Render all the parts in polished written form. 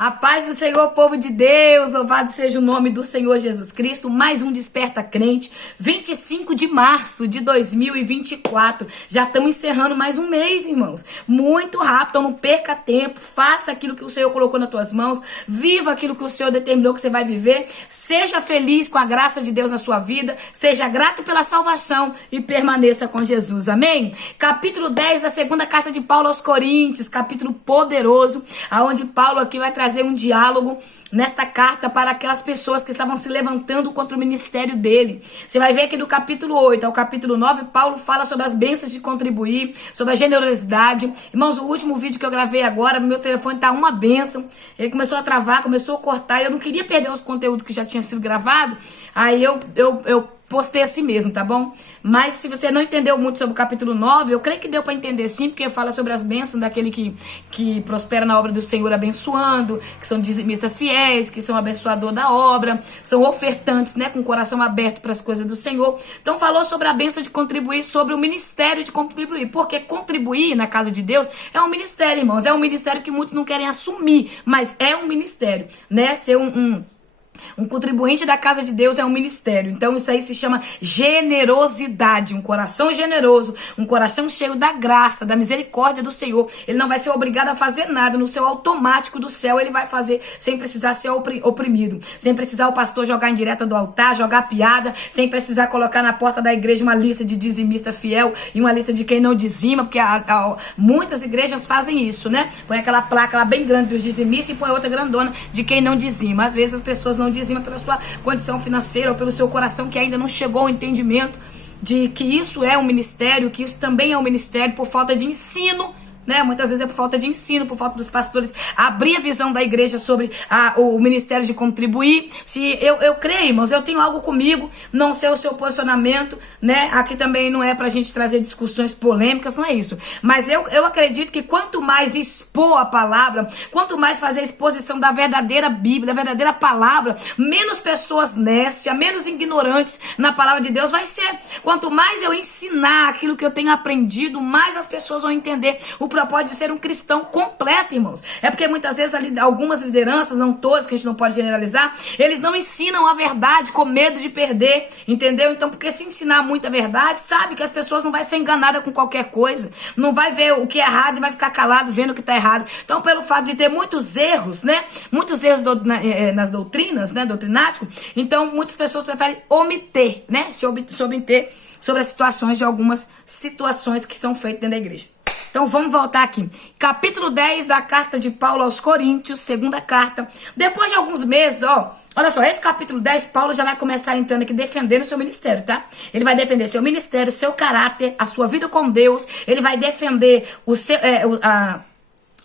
A paz do Senhor, povo de Deus, louvado seja o nome do Senhor Jesus Cristo. Mais um Desperta Crente, 25 de março de 2024. Já estamos encerrando mais um mês, irmãos. Muito rápido, então não perca tempo. Faça aquilo que o Senhor colocou nas tuas mãos. Viva aquilo que o Senhor determinou que você vai viver. Seja feliz com a graça de Deus na sua vida. Seja grato pela salvação e permaneça com Jesus. Amém? Capítulo 10 da segunda carta de Paulo aos Coríntios. Capítulo poderoso, aonde Paulo aqui vai trazer um diálogo nesta carta para aquelas pessoas que estavam se levantando contra o ministério dele. Você vai ver aqui do capítulo 8 ao capítulo 9, Paulo fala sobre as bênçãos de contribuir, sobre a generosidade. Irmãos, o último vídeo que eu gravei agora, meu telefone tá uma bênção. Ele começou a travar, começou a cortar, e eu não queria perder os conteúdos que já tinha sido gravado. Aí eu postei assim mesmo, tá bom? Mas se você não entendeu muito sobre o capítulo 9, eu creio que deu para entender sim, porque fala sobre as bênçãos daquele que prospera na obra do Senhor abençoando, que são dizimistas fiéis, que são abençoador da obra, são ofertantes, né, com o coração aberto para as coisas do Senhor. Então falou sobre a bênção de contribuir, sobre o ministério de contribuir, porque contribuir na casa de Deus é um ministério, irmãos, é um ministério que muitos não querem assumir, mas é um ministério, né, ser um contribuinte da casa de Deus é um ministério. Então isso aí se chama generosidade. Um coração generoso, um coração cheio da graça, da misericórdia do Senhor. Ele não vai ser obrigado a fazer nada. No seu automático do céu ele vai fazer sem precisar ser oprimido. Sem precisar o pastor jogar em direta do altar, jogar piada. Sem precisar colocar na porta da igreja uma lista de dizimista fiel e uma lista de quem não dizima. Porque muitas igrejas fazem isso, né? Põe aquela placa lá bem grande dos dizimistas e põe outra grandona de quem não dizima. Às vezes as pessoas não dizima pela sua condição financeira ou pelo seu coração que ainda não chegou ao entendimento de que isso é um ministério, que isso também é um ministério, por falta de ensino, né? Muitas vezes é por falta de ensino, por falta dos pastores abrir a visão da igreja sobre o ministério de contribuir. Se eu creio, irmãos, eu tenho algo comigo, não sei o seu posicionamento, né? Aqui também não é pra gente trazer discussões polêmicas, não é isso. Mas eu acredito que quanto mais expor a palavra, quanto mais fazer a exposição da verdadeira Bíblia, da verdadeira palavra, menos pessoas nécias, menos ignorantes na palavra de Deus vai ser. Quanto mais eu ensinar aquilo que eu tenho aprendido, mais as pessoas vão entender o propósito de ser um cristão completo, irmãos. É porque muitas vezes algumas lideranças, não todas, que a gente não pode generalizar, eles não ensinam a verdade com medo de perder, entendeu? Então, porque se ensinar muita verdade, sabe que as pessoas não vão ser enganadas com qualquer coisa, não vai ver o que é errado e vai ficar calado vendo o que está errado. Então, pelo fato de ter muitos erros, né? Muitos erros nas doutrinas, né? Doutrinático, então muitas pessoas preferem omitir, né? Se obter sobre as situações de algumas situações que são feitas dentro da igreja. Então vamos voltar aqui. Capítulo 10 da carta de Paulo aos Coríntios, segunda carta. Depois de alguns meses, olha só, esse capítulo 10, Paulo já vai começar entrando aqui defendendo o seu ministério, tá? Ele vai defender seu ministério, seu caráter, a sua vida com Deus. Ele vai defender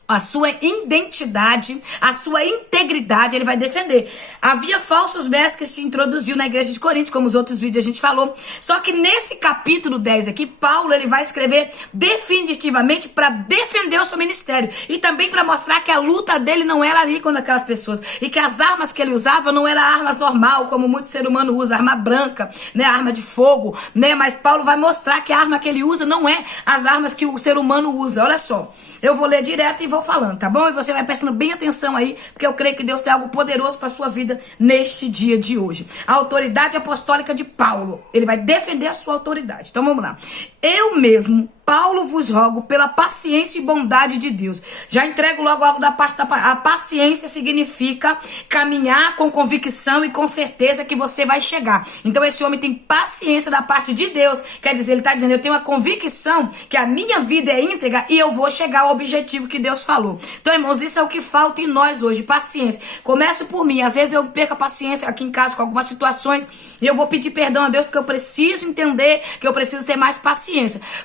a sua identidade, a sua integridade, ele vai defender. Havia falsos mestres que se introduziu na igreja de Corinto, como os outros vídeos a gente falou. Só que nesse capítulo 10 aqui, Paulo ele vai escrever definitivamente para defender o seu ministério. E também para mostrar que a luta dele não era ali com aquelas pessoas. E que as armas que ele usava não eram armas normal, como muito ser humano usa, arma branca, né, arma de fogo, né? Mas Paulo vai mostrar que a arma que ele usa não é as armas que o ser humano usa. Olha só, eu vou ler direto e vou falando, tá bom? E você vai prestando bem atenção aí, porque eu creio que Deus tem algo poderoso para sua vida neste dia de hoje. A autoridade apostólica de Paulo, ele vai defender a sua autoridade. Então vamos lá. Eu mesmo, Paulo, vos rogo pela paciência e bondade de Deus. Já entrego logo algo da parte a paciência significa caminhar com convicção e com certeza que você vai chegar. Então esse homem tem paciência da parte de Deus. Quer dizer, ele está dizendo, eu tenho uma convicção que a minha vida é íntegra e eu vou chegar ao objetivo que Deus falou. Então, irmãos, isso é o que falta em nós hoje, paciência. Começo por mim. Às vezes eu perco a paciência aqui em casa com algumas situações e eu vou pedir perdão a Deus porque eu preciso entender que eu preciso ter mais paciência.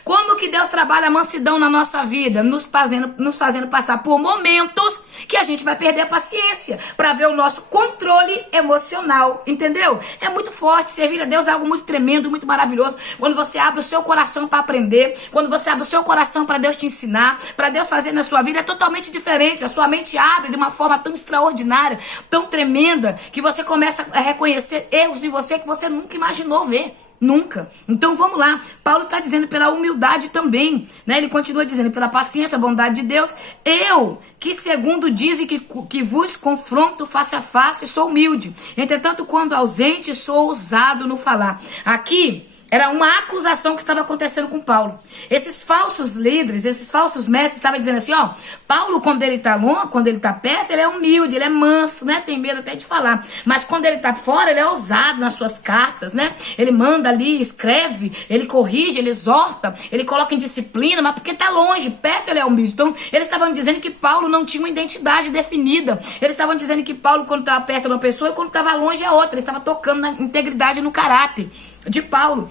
Como que Deus trabalha a mansidão na nossa vida, nos fazendo passar por momentos que a gente vai perder a paciência para ver o nosso controle emocional, entendeu? É muito forte, servir a Deus é algo muito tremendo, muito maravilhoso, quando você abre o seu coração para aprender, quando você abre o seu coração para Deus te ensinar, para Deus fazer na sua vida, é totalmente diferente, a sua mente abre de uma forma tão extraordinária, tão tremenda, que você começa a reconhecer erros em você que você nunca imaginou ver. Nunca. Então vamos lá. Paulo está dizendo pela humildade também, né? Ele continua dizendo pela paciência, bondade de Deus. Eu, que segundo dizem que vos confronto face a face, sou humilde. Entretanto, quando ausente, sou ousado no falar. Aqui era uma acusação que estava acontecendo com Paulo. Esses falsos líderes, esses falsos mestres estavam dizendo assim, ó, Paulo quando ele tá longe, quando ele tá perto, ele é humilde, ele é manso, né? Tem medo até de falar. Mas quando ele tá fora, ele é ousado nas suas cartas, né? Ele manda ali, escreve, ele corrige, ele exorta, ele coloca em disciplina, mas porque tá longe, perto ele é humilde. Então, eles estavam dizendo que Paulo não tinha uma identidade definida. Eles estavam dizendo que Paulo quando estava perto era uma pessoa e quando estava longe é outra. Ele estava tocando na integridade e no caráter de Paulo.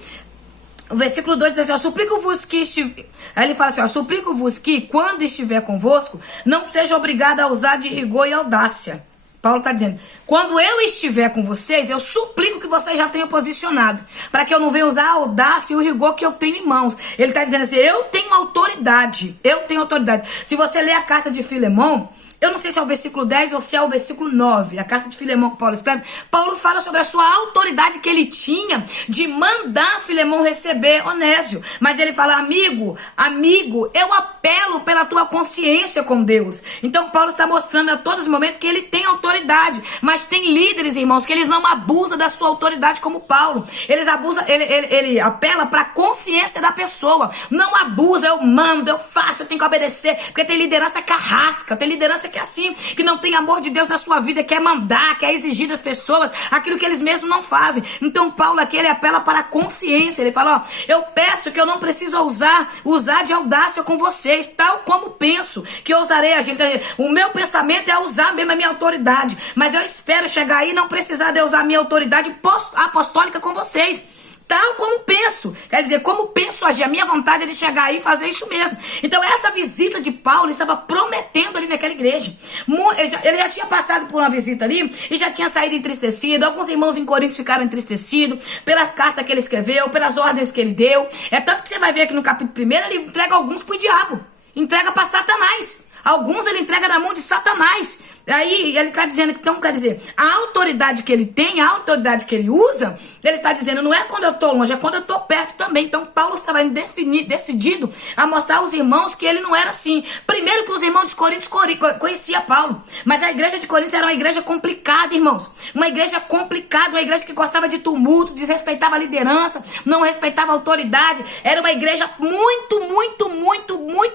O versículo 2 diz assim, ó, suplico-vos que aí ele fala assim, ó, suplico-vos que quando estiver convosco, não seja obrigado a usar de rigor e audácia. Paulo está dizendo, quando eu estiver com vocês, eu suplico que vocês já tenham posicionado, para que eu não venha usar a audácia e o rigor que eu tenho em mãos. Ele está dizendo assim, eu tenho autoridade. Se você ler a carta de Filemão, eu não sei se é o versículo 10 ou se é o versículo 9, a carta de Filemão que Paulo escreve. Paulo fala sobre a sua autoridade que ele tinha de mandar Filemão receber Onésio. Mas ele fala, amigo, eu apelo pela tua consciência com Deus. Então Paulo está mostrando a todos os momentos que ele tem autoridade. Mas tem líderes, irmãos, que eles não abusam da sua autoridade como Paulo. Ele apela para a consciência da pessoa. Não abusa, eu mando, eu faço, eu tenho que obedecer. Porque tem liderança carrasca, tem liderança que é assim, que não tem amor de Deus na sua vida, quer mandar, quer exigir das pessoas aquilo que eles mesmos não fazem. Então Paulo aqui, ele apela para a consciência, ele fala, ó, eu peço que eu não preciso usar de audácia com vocês, tal como penso que eu usarei. O meu pensamento é usar mesmo a minha autoridade, mas eu espero chegar aí e não precisar de usar a minha autoridade apostólica com vocês. Tal como penso, quer dizer, como penso agir, a minha vontade é de chegar aí e fazer isso mesmo. Então essa visita de Paulo estava prometendo ali naquela igreja. Ele já tinha passado por uma visita ali e já tinha saído entristecido. Alguns irmãos em Corinto ficaram entristecidos pela carta que ele escreveu, pelas ordens que ele deu. É tanto que você vai ver aqui no capítulo 1, ele entrega alguns para o diabo, entrega para Satanás. Alguns ele entrega na mão de Satanás. Aí ele está dizendo que, então, quer dizer, a autoridade que ele tem, a autoridade que ele usa, ele está dizendo, não é quando eu estou longe, é quando eu estou perto também. Então Paulo estava decidido a mostrar aos irmãos que ele não era assim. Primeiro que os irmãos de Corinto conheciam Paulo, mas a igreja de Corinto era uma igreja complicada, irmãos. Uma igreja complicada, uma igreja que gostava de tumulto, desrespeitava a liderança, não respeitava a autoridade. Era uma igreja muito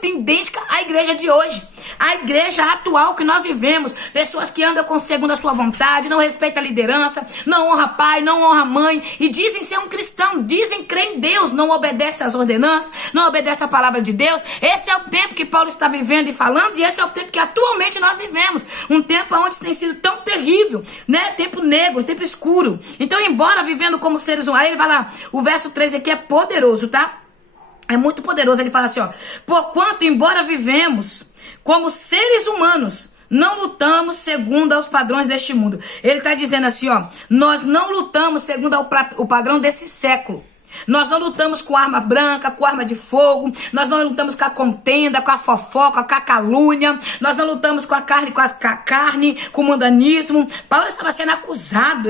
idêntica à igreja de hoje. A igreja atual que nós vivemos. Pessoas que andam segundo a sua vontade, não respeitam a liderança, não honra pai, não honra mãe, e dizem ser um cristão, dizem crer em Deus, não obedece às ordenanças, não obedece à palavra de Deus. Esse é o tempo que Paulo está vivendo e falando, e esse é o tempo que atualmente nós vivemos. Um tempo onde tem sido tão terrível, né? Tempo negro, tempo escuro. Então, embora vivendo como seres humanos, aí ele vai lá, o verso 3 aqui é poderoso, tá? É muito poderoso, ele fala assim, ó, porquanto, embora vivemos como seres humanos, não lutamos segundo aos padrões deste mundo. Ele está dizendo assim, ó, nós não lutamos segundo o padrão desse século. Nós não lutamos com arma branca, com arma de fogo. Nós não lutamos com a contenda, com a fofoca, com a calúnia. Nós não lutamos com a carne, com o mundanismo. Paulo estava sendo acusado,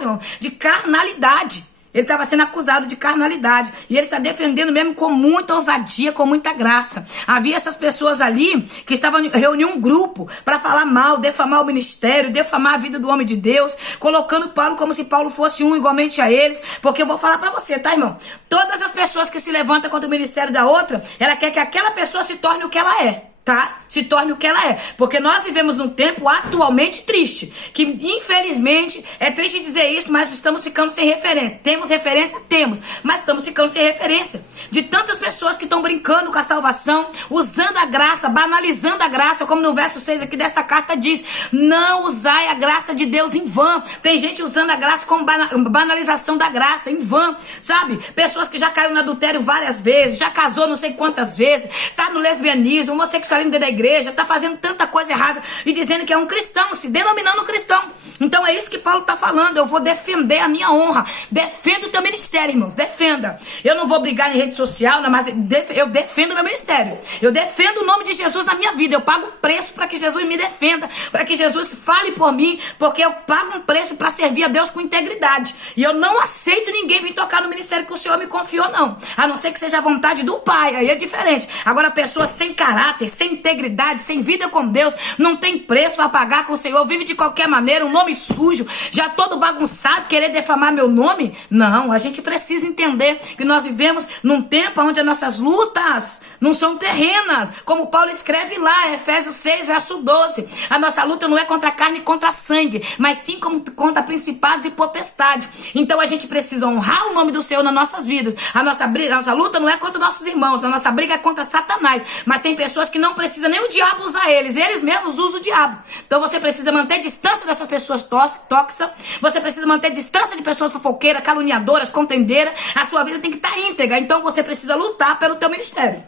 irmão, de carnalidade. Ele estava sendo acusado de carnalidade. E ele está defendendo mesmo com muita ousadia, com muita graça. Havia essas pessoas ali que estavam reunindo um grupo para falar mal, defamar o ministério, defamar a vida do homem de Deus, colocando Paulo como se Paulo fosse um igualmente a eles. Porque eu vou falar para você, tá, irmão? Todas as pessoas que se levantam contra o ministério da outra, ela quer que aquela pessoa se torne o que ela é. Tá? Se torne o que ela é. Porque nós vivemos num tempo atualmente triste. Que infelizmente, é triste dizer isso, mas estamos ficando sem referência. Temos referência? Temos. Mas estamos ficando sem referência. De tantas pessoas que estão brincando com a salvação, usando a graça, banalizando a graça, como no verso 6 aqui desta carta diz, não usai a graça de Deus em vão. Tem gente usando a graça como banalização da graça, em vão, sabe? Pessoas que já caíram no adultério várias vezes, já casou não sei quantas vezes, tá no lesbianismo, homossexualismo dentro da igreja, está fazendo tanta coisa errada e dizendo que é um cristão, se denominando cristão. Então é isso que Paulo está falando. Eu vou defender a minha honra. Defenda o teu ministério, irmãos. Defenda. Eu não vou brigar em rede social, mas eu defendo o meu ministério. Eu defendo o nome de Jesus na minha vida. Eu pago preço para que Jesus me defenda, para que Jesus fale por mim, porque eu pago um preço para servir a Deus com integridade. E eu não aceito ninguém vir tocar no ministério que o Senhor me confiou, não. A não ser que seja a vontade do Pai. Aí é diferente. Agora, pessoas sem caráter, sem integridade, sem vida com Deus, não tem preço a pagar com o Senhor, vive de qualquer maneira, um nome sujo, já todo bagunçado, querer defamar meu nome? Não, a gente precisa entender que nós vivemos num tempo onde as nossas lutas não são terrenas, como Paulo escreve lá, Efésios 6, verso 12. A nossa luta não é contra a carne e contra sangue, mas sim contra principados e potestades. Então a gente precisa honrar o nome do Senhor nas nossas vidas. A nossa luta não é contra nossos irmãos, a nossa briga é contra Satanás, mas tem pessoas que não precisam nem o diabo usar eles mesmos usam o diabo. Então você precisa manter distância dessas pessoas tóxicas, você precisa manter distância de pessoas fofoqueiras, caluniadoras, contendeiras. A sua vida tem que estar íntegra, então você precisa lutar pelo teu ministério.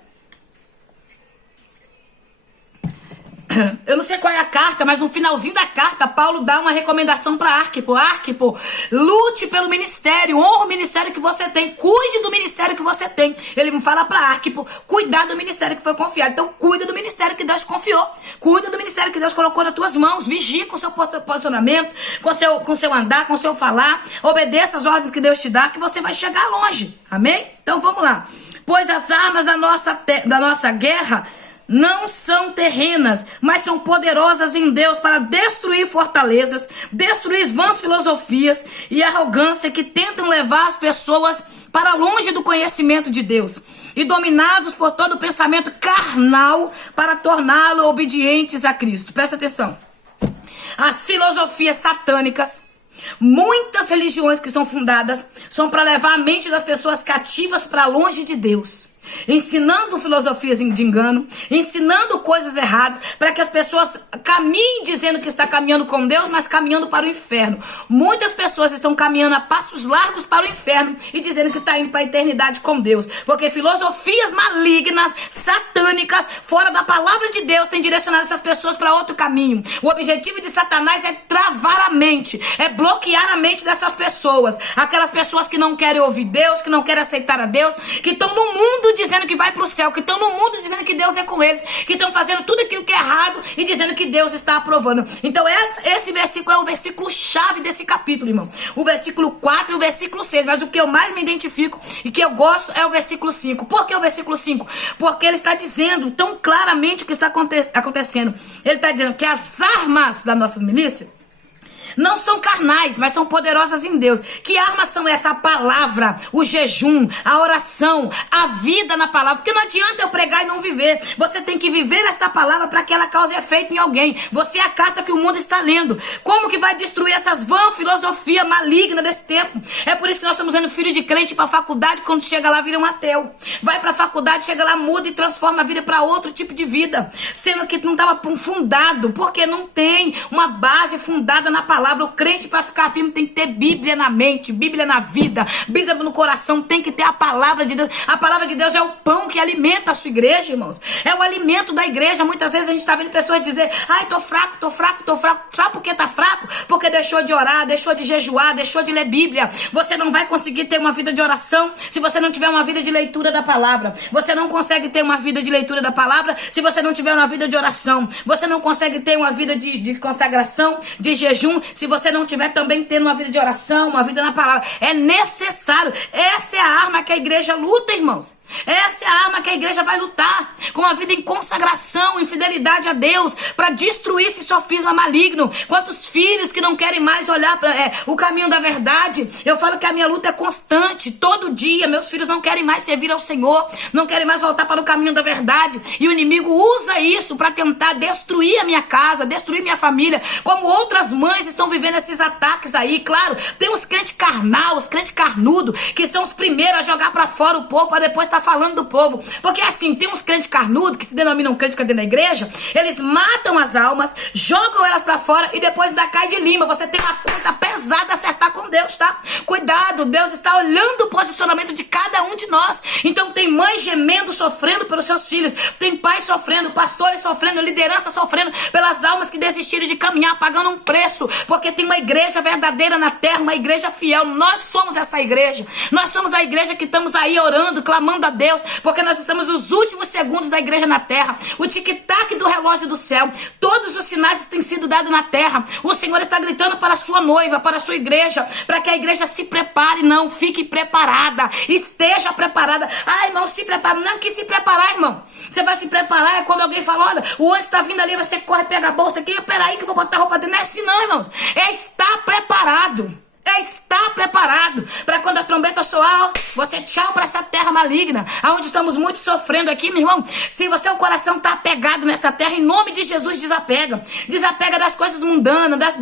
Eu não sei qual é a carta, mas no finalzinho da carta, Paulo dá uma recomendação para Arquipo. Arquipo, lute pelo ministério, honra o ministério que você tem, cuide do ministério que você tem. Ele me fala para Arquipo, cuidar do ministério que foi confiado. Então, cuida do ministério que Deus confiou, cuida do ministério que Deus colocou nas tuas mãos, vigie com o seu posicionamento, com seu andar, com o seu falar, obedeça as ordens que Deus te dá, que você vai chegar longe. Amém? Então, vamos lá. Pois as armas da nossa guerra não são terrenas, mas são poderosas em Deus para destruir fortalezas, destruir vãs filosofias e arrogância que tentam levar as pessoas para longe do conhecimento de Deus e dominados por todo pensamento carnal para torná-lo obedientes a Cristo. Presta atenção. As filosofias satânicas, muitas religiões que são fundadas, são para levar a mente das pessoas cativas para longe de Deus, ensinando filosofias de engano, ensinando coisas erradas, para que as pessoas caminhem dizendo que está caminhando com Deus, mas caminhando para o inferno. Muitas pessoas estão caminhando a passos largos para o inferno e dizendo que está indo para a eternidade com Deus, porque filosofias malignas, satânicas, fora da palavra de Deus, têm direcionado essas pessoas para outro caminho. O objetivo de Satanás é travar a mente, é bloquear a mente dessas pessoas, aquelas pessoas que não querem ouvir Deus, que não querem aceitar a Deus, que estão no mundo dizendo que vai para o céu, que estão no mundo dizendo que Deus é com eles, que estão fazendo tudo aquilo que é errado e dizendo que Deus está aprovando. Então esse versículo é o versículo chave desse capítulo, irmão. O versículo 4 e o versículo 6, mas o que eu mais me identifico e que eu gosto é o versículo 5. Por que o versículo 5? Porque ele está dizendo tão claramente o que está acontecendo. Ele está dizendo que as armas da nossa milícia não são carnais, mas são poderosas em Deus. Que armas são essa? A palavra, o jejum, a oração, a vida na palavra. Porque não adianta eu pregar e não viver. Você tem que viver esta palavra para que ela cause efeito em alguém. Você é a carta que o mundo está lendo. Como que vai destruir essas vãs filosofia maligna desse tempo? É por isso que nós estamos vendo filho de crente para a faculdade, quando chega lá vira um ateu. Vai para a faculdade, chega lá, muda e transforma a vida para outro tipo de vida. Sendo que não estava fundado, porque não tem uma base fundada na palavra. O crente, para ficar firme, tem que ter Bíblia na mente, Bíblia na vida, Bíblia no coração, tem que ter a palavra de Deus. A palavra de Deus é o pão que alimenta a sua igreja, irmãos. É o alimento da igreja. Muitas vezes a gente está vendo pessoas dizer: ai, tô fraco. Sabe por que tá fraco? Porque deixou de orar, deixou de jejuar, deixou de ler Bíblia. Você não vai conseguir ter uma vida de oração se você não tiver uma vida de leitura da palavra. Você não consegue ter uma vida de leitura da palavra se você não tiver uma vida de oração. Você não consegue ter uma vida de consagração, de jejum, se você não tiver também tendo uma vida de oração, uma vida na palavra. É necessário. Essa é a arma que a igreja luta, irmãos. Essa é a arma que a igreja vai lutar, com a vida em consagração, em fidelidade a Deus, para destruir esse sofisma maligno. Quantos filhos que não querem mais olhar para o caminho da verdade? Eu falo que a minha luta é constante, todo dia. Meus filhos não querem mais servir ao Senhor, não querem mais voltar para o caminho da verdade, e o inimigo usa isso para tentar destruir a minha casa, destruir minha família, como outras mães estão vivendo esses ataques aí. Claro, tem os crentes carnal, os crentes carnudo, que são os primeiros a jogar para fora o povo, para depois estar tá falando do povo. Porque assim, tem uns crentes carnudos que se denominam crente dentro da igreja, eles matam as almas, jogam elas pra fora e depois ainda cai de lima. Você tem uma conta pesada a acertar com Deus, tá? Cuidado, Deus está olhando o posicionamento de cada um de nós. Então tem mãe gemendo, sofrendo pelos seus filhos, tem pais sofrendo, pastores sofrendo, liderança sofrendo pelas almas que desistiram de caminhar, pagando um preço, porque tem uma igreja verdadeira na terra, uma igreja fiel. Nós somos essa igreja. Nós somos a igreja que estamos aí orando, clamando a Deus, porque nós estamos nos últimos segundos da igreja na terra. O tic-tac do relógio do céu, todos os sinais têm sido dados na terra. O Senhor está gritando para a sua noiva, para a sua igreja, para que a igreja se prepare. Não, fique preparada, esteja preparada. Ah, irmão, se prepara. Não, que se preparar, irmão. Você vai se preparar é quando alguém fala, olha, o ônibus está vindo ali, você corre, pega a bolsa aqui, peraí que eu vou botar a roupa dentro. Não é assim não, irmãos. É estar preparado. É estar preparado para quando a trombeta soar, você tchau para essa terra maligna, aonde estamos muito sofrendo aqui, meu irmão. Se o seu coração está apegado nessa terra, em nome de Jesus, desapega. Desapega das coisas mundanas,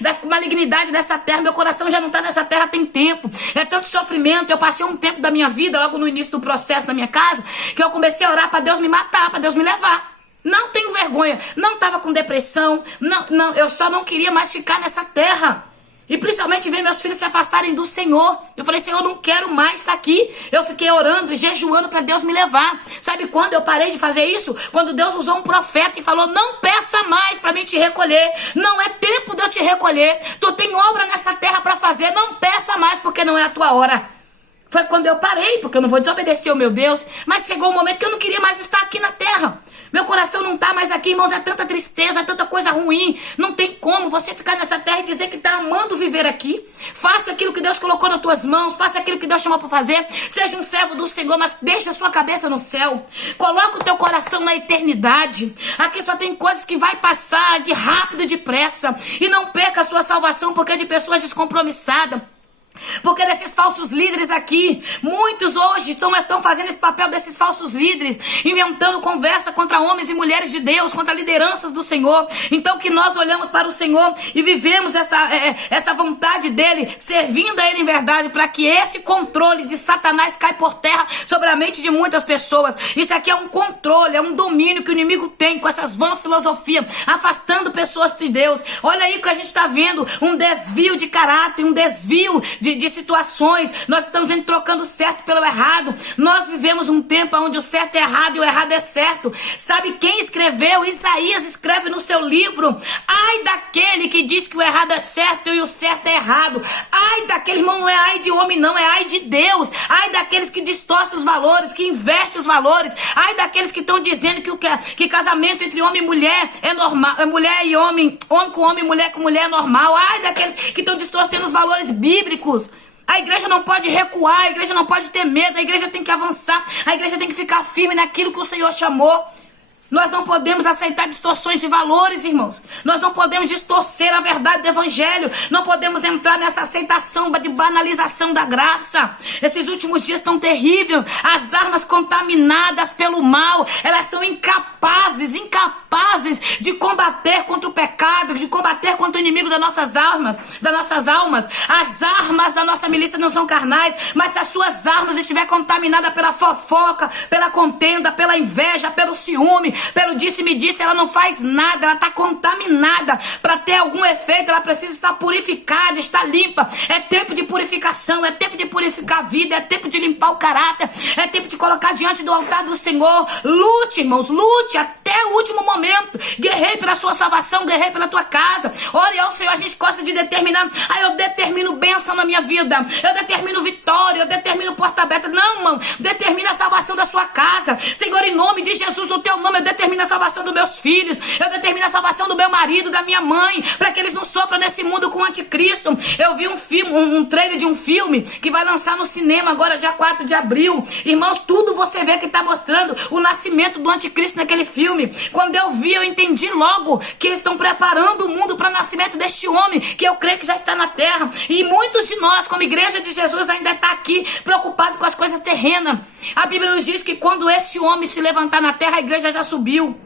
das malignidades dessa terra. Meu coração já não está nessa terra tem tempo. É tanto sofrimento. Eu passei um tempo da minha vida, logo no início do processo na minha casa, que eu comecei a orar para Deus me matar, para Deus me levar. Não tenho vergonha. Não estava com depressão. Não, eu só não queria mais ficar nessa terra. E principalmente ver meus filhos se afastarem do Senhor. Eu falei, Senhor, eu não quero mais estar aqui. Eu fiquei orando e jejuando para Deus me levar. Sabe quando eu parei de fazer isso? Quando Deus usou um profeta e falou, não peça mais para mim te recolher. Não é tempo de eu te recolher. Tu tem obra nessa terra para fazer. Não peça mais porque não é a tua hora. Foi quando eu parei, porque eu não vou desobedecer o meu Deus. Mas chegou um momento que eu não queria mais estar aqui na terra. Meu coração não está mais aqui, irmãos. É tanta tristeza, é tanta coisa ruim. Não tem como você ficar nessa terra e dizer que está amando viver aqui. Faça aquilo que Deus colocou nas tuas mãos. Faça aquilo que Deus chamou para fazer. Seja um servo do Senhor, mas deixa a sua cabeça no céu. Coloca o teu coração na eternidade. Aqui só tem coisas que vai passar de rápido e depressa. E não perca a sua salvação porque é de pessoas descompromissadas. Porque desses falsos líderes aqui, muitos hoje estão fazendo esse papel desses falsos líderes, inventando conversa contra homens e mulheres de Deus, contra lideranças do Senhor. Então que nós olhamos para o Senhor e vivemos essa vontade dele, servindo a ele em verdade, para que esse controle de Satanás caia por terra sobre a mente de muitas pessoas. Isso aqui é um controle, é um domínio que o inimigo tem com essas vãs filosofias, afastando pessoas de Deus. Olha aí que a gente está vendo um desvio de caráter, um desvio de situações. Nós estamos trocando o certo pelo errado. Nós vivemos um tempo onde o certo é errado e o errado é certo. Sabe quem escreveu? Isaías escreve no seu livro: ai daquele que diz que o errado é certo e o certo é errado. Ai daquele, irmão, não é ai de homem não, é ai de Deus. Ai daqueles que distorcem os valores, que invertem os valores. Ai daqueles que estão dizendo que casamento entre homem e mulher é normal, é mulher e homem, homem com homem, mulher com mulher é normal. Ai daqueles que estão distorcendo os valores bíblicos. A igreja não pode recuar, a igreja não pode ter medo, a igreja tem que avançar, a igreja tem que ficar firme naquilo que o Senhor chamou. Nós não podemos aceitar distorções de valores, irmãos. Nós não podemos distorcer a verdade do evangelho. Não podemos entrar nessa aceitação de banalização da graça. Esses últimos dias estão terríveis. As armas contaminadas pelo mal, elas são incapazes de combater contra o pecado, de combater contra o inimigo das nossas almas. As armas da nossa milícia não são carnais, mas se as suas armas estiverem contaminadas pela fofoca, pela contenda, pela inveja, pelo ciúme, pelo disse-me-disse, ela não faz nada, ela está contaminada. Para ter algum efeito, ela precisa estar purificada, estar limpa. É tempo de purificação, é tempo de purificar a vida, é tempo de limpar o caráter, é tempo de colocar diante do altar do Senhor. Lute, irmãos, lute até o último momento. Guerrei pela sua salvação, guerrei pela tua casa. Ore ao Senhor. A gente gosta de determinar, eu determino bênção na minha vida, eu determino vitória, eu determino porta aberta. Não, irmão, determina a salvação da sua casa. Senhor, em nome de Jesus, no teu nome, eu determino a salvação dos meus filhos, eu determino a salvação do meu marido, da minha mãe, para que eles não sofram nesse mundo com o anticristo. Eu vi um filme, um trailer de um filme que vai lançar no cinema agora, dia 4 de abril. Irmãos, tudo você vê que está mostrando o nascimento do anticristo naquele filme. Quando eu vi, eu entendi logo que eles estão preparando o mundo para o nascimento deste homem, que eu creio que já está na terra. E muitos de nós, como igreja de Jesus, ainda está aqui preocupado com as coisas terrenas. A Bíblia nos diz que quando esse homem se levantar na terra, a igreja já subiu.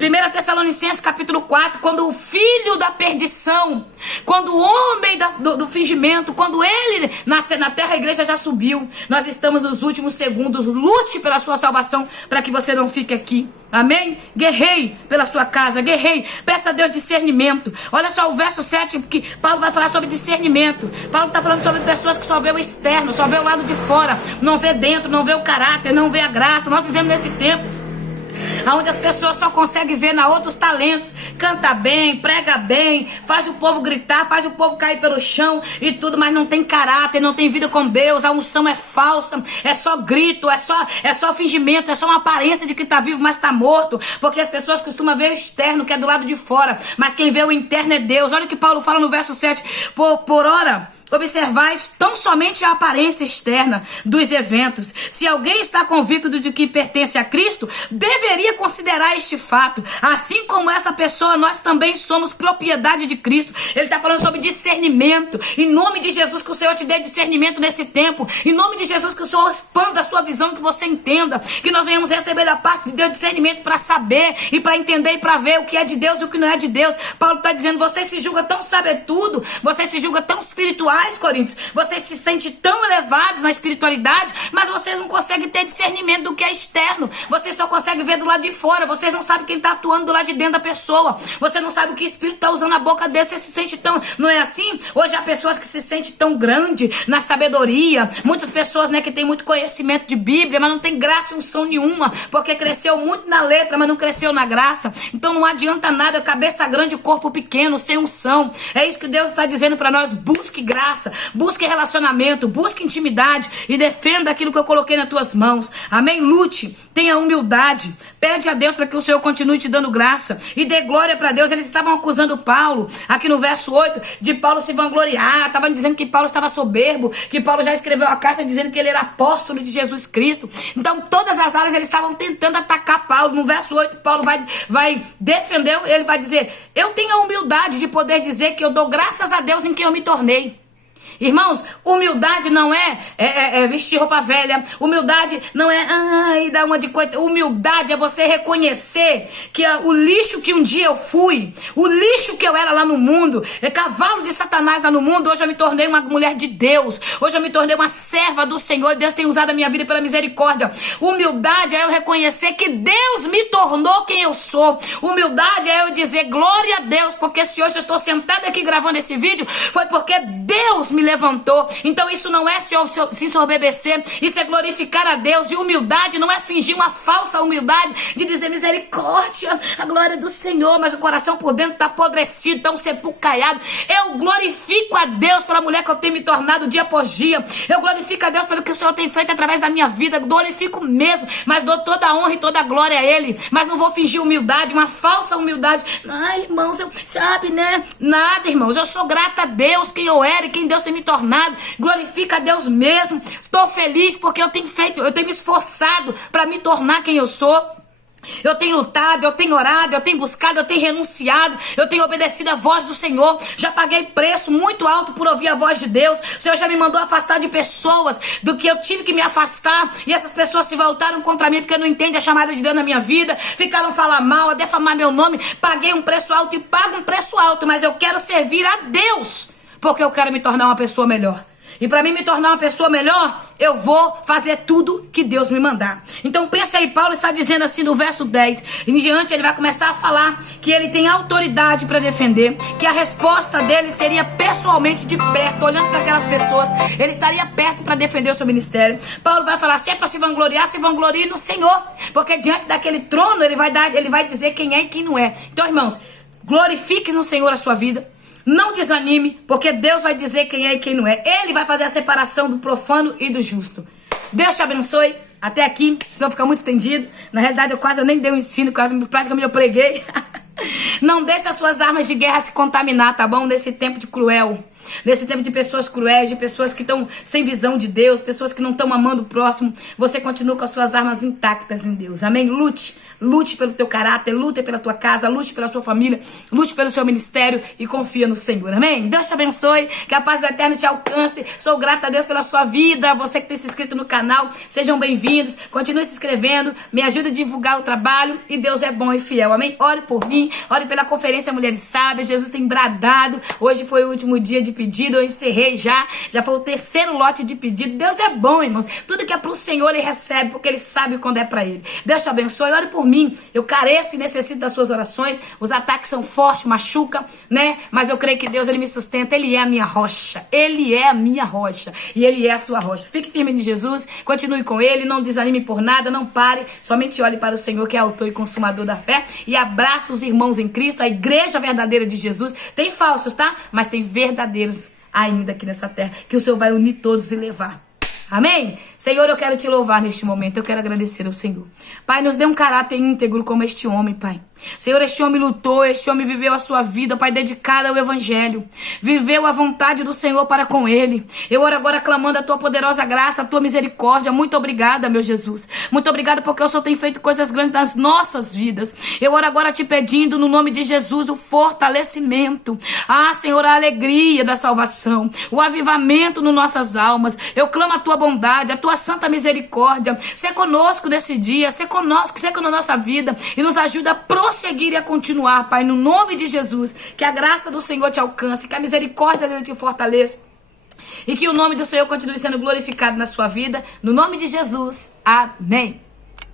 1 Tessalonicenses capítulo 4, quando o filho da perdição, quando o homem do fingimento, quando ele nascer na terra, a igreja já subiu. Nós estamos nos últimos segundos. Lute pela sua salvação para que você não fique aqui. Amém? Guerrei pela sua casa, guerrei. Peça a Deus discernimento. Olha só o verso 7, que Paulo vai falar sobre discernimento. Paulo está falando sobre pessoas que só vê o externo, só vê o lado de fora, não vê dentro, não vê o caráter, não vê a graça. Nós vivemos nesse tempo onde as pessoas só conseguem ver na outros talentos. Canta bem, prega bem, faz o povo gritar, faz o povo cair pelo chão e tudo, mas não tem caráter, não tem vida com Deus. A unção é falsa, é só grito, é só fingimento, é só uma aparência de que está vivo, mas está morto. Porque as pessoas costumam ver o externo, que é do lado de fora, mas quem vê o interno é Deus. Olha o que Paulo fala no verso 7. Por ora, observais tão somente a aparência externa dos eventos. Se alguém está convicto de que pertence a Cristo, deveria considerar este fato. Assim como essa pessoa, nós também somos propriedade de Cristo. Ele está falando sobre discernimento. Em nome de Jesus, que o Senhor te dê discernimento nesse tempo. Em nome de Jesus, que o Senhor expanda a sua visão, que você entenda, que nós venhamos receber da parte de Deus discernimento para saber e para entender e para ver o que é de Deus e o que não é de Deus. Paulo está dizendo, você se julga tão sabetudo, você se julga tão espiritual, Coríntios, vocês se sentem tão elevados na espiritualidade, mas vocês não conseguem ter discernimento do que é externo. Vocês só conseguem ver do lado de fora. Vocês não sabem quem está atuando do lado de dentro da pessoa. Você não sabe o que espírito está usando a boca dele. Você se sente tão... Não é assim? Hoje há pessoas que se sentem tão grande na sabedoria. Muitas pessoas, né, que têm muito conhecimento de Bíblia, mas não tem graça e unção nenhuma, porque cresceu muito na letra, mas não cresceu na graça. Então não adianta nada, cabeça grande e corpo pequeno, sem unção. É isso que Deus está dizendo para nós. Busque graça. Busque relacionamento, busque intimidade e defenda aquilo que eu coloquei nas tuas mãos. Amém? Lute, tenha humildade, pede a Deus para que o Senhor continue te dando graça e dê glória para Deus. Eles estavam acusando Paulo, aqui no verso 8, de Paulo se vangloriar, estavam dizendo que Paulo estava soberbo, que Paulo já escreveu a carta dizendo que ele era apóstolo de Jesus Cristo. Então, todas as áreas eles estavam tentando atacar Paulo. No verso 8, Paulo vai defender, ele vai dizer, eu tenho a humildade de poder dizer que eu dou graças a Deus em quem eu me tornei. Irmãos, humildade não é vestir roupa velha. Humildade não é dar uma de coisa. Humildade é você reconhecer que o lixo que um dia eu fui, o lixo que eu era lá no mundo, cavalo de Satanás lá no mundo, hoje eu me tornei uma mulher de Deus. Hoje eu me tornei uma serva do Senhor. Deus tem usado a minha vida pela misericórdia. Humildade é eu reconhecer que Deus me tornou quem eu sou. Humildade é eu dizer glória a Deus, porque se hoje eu estou sentado aqui gravando esse vídeo, foi porque Deus me levantou. Então isso não é se ensoberbecer, isso é glorificar a Deus. E humildade não é fingir uma falsa humildade de dizer misericórdia, a glória do Senhor, mas o coração por dentro está apodrecido, tão sepulcaiado. Eu glorifico a Deus pela mulher que eu tenho me tornado dia após dia. Eu glorifico a Deus pelo que o Senhor tem feito através da minha vida. Glorifico mesmo, mas dou toda a honra e toda a glória a Ele. Mas não vou fingir humildade, uma falsa humildade. Ai, irmãos, eu, sabe, né? Nada, irmãos. Eu sou grata a Deus, quem eu era e quem Deus tem me tornado. Glorifica a Deus mesmo. Estou feliz porque eu tenho me esforçado para me tornar quem eu sou. Eu tenho lutado, eu tenho orado, eu tenho buscado, eu tenho renunciado, eu tenho obedecido a voz do Senhor. Já paguei preço muito alto por ouvir a voz de Deus. O Senhor já me mandou afastar de pessoas do que eu tive que me afastar, e essas pessoas se voltaram contra mim porque não entendem a chamada de Deus na minha vida, ficaram a falar mal, a defamar meu nome. Paguei um preço alto e pago um preço alto, mas eu quero servir a Deus porque eu quero me tornar uma pessoa melhor. E para mim me tornar uma pessoa melhor, eu vou fazer tudo que Deus me mandar. Então pensa aí, Paulo está dizendo assim no verso 10. Em diante ele vai começar a falar que ele tem autoridade para defender, que a resposta dele seria pessoalmente de perto, olhando para aquelas pessoas. Ele estaria perto para defender o seu ministério. Paulo vai falar, se é para se vangloriar, se vanglorie no Senhor. Porque diante daquele trono ele vai dizer quem é e quem não é. Então, irmãos, glorifique no Senhor a sua vida. Não desanime, porque Deus vai dizer quem é e quem não é. Ele vai fazer a separação do profano e do justo. Deus te abençoe. Até aqui, senão fica muito estendido. Na realidade, eu nem dei um ensino, praticamente eu preguei. Não deixe as suas armas de guerra se contaminar, tá bom? Nesse tempo de cruel. Nesse tempo de pessoas cruéis, de pessoas que estão sem visão de Deus, pessoas que não estão amando o próximo, você continua com as suas armas intactas em Deus. Amém? Lute pelo teu caráter, lute pela tua casa, lute pela sua família, lute pelo seu ministério e confia no Senhor. Amém? Deus te abençoe, que a paz do Eterno te alcance. Sou grata a Deus pela sua vida. Você que tem se inscrito no canal, sejam bem-vindos. Continue se inscrevendo, me ajude a divulgar o trabalho e Deus é bom e fiel. Amém? Ore por mim, ore pela Conferência Mulheres Sábias. Jesus tem bradado. Hoje foi o último dia de pedido, eu encerrei já foi o terceiro lote de pedido. Deus é bom, irmãos. Tudo que é pro Senhor Ele recebe, porque Ele sabe quando é para Ele. Deus te abençoe, ore por mim. Eu careço e necessito das suas orações. Os ataques são fortes, machucam, né? Mas eu creio que Deus, Ele me sustenta. Ele é a minha rocha. Ele é a minha rocha. E Ele é a sua rocha. Fique firme em Jesus, continue com Ele, não desanime por nada, não pare. Somente olhe para o Senhor, que é autor e consumador da fé. E abraça os irmãos em Cristo, a igreja verdadeira de Jesus. Tem falsos, tá? Mas tem verdadeiros ainda aqui nessa terra, que o Senhor vai unir todos e levar. Amém? Senhor, eu quero te louvar neste momento, eu quero agradecer ao Senhor. Pai, nos dê um caráter íntegro como este homem, Pai. Senhor, este homem lutou, este homem viveu a sua vida, Pai, dedicada ao Evangelho. Viveu a vontade do Senhor para com ele. Eu oro agora clamando a tua poderosa graça, a tua misericórdia. Muito obrigada, meu Jesus. Muito obrigada porque o Senhor tem feito coisas grandes nas nossas vidas. Eu oro agora te pedindo, no nome de Jesus, o fortalecimento. Ah, Senhor, a alegria da salvação, o avivamento nas nossas almas. Eu clamo a tua bondade, a tua santa misericórdia. Ser conosco nesse dia, ser conosco, ser na nossa vida e nos ajuda a prosseguir e a continuar, Pai, no nome de Jesus. Que a graça do Senhor te alcance, que a misericórdia dele te fortaleça e que o nome do Senhor continue sendo glorificado na sua vida, no nome de Jesus. Amém.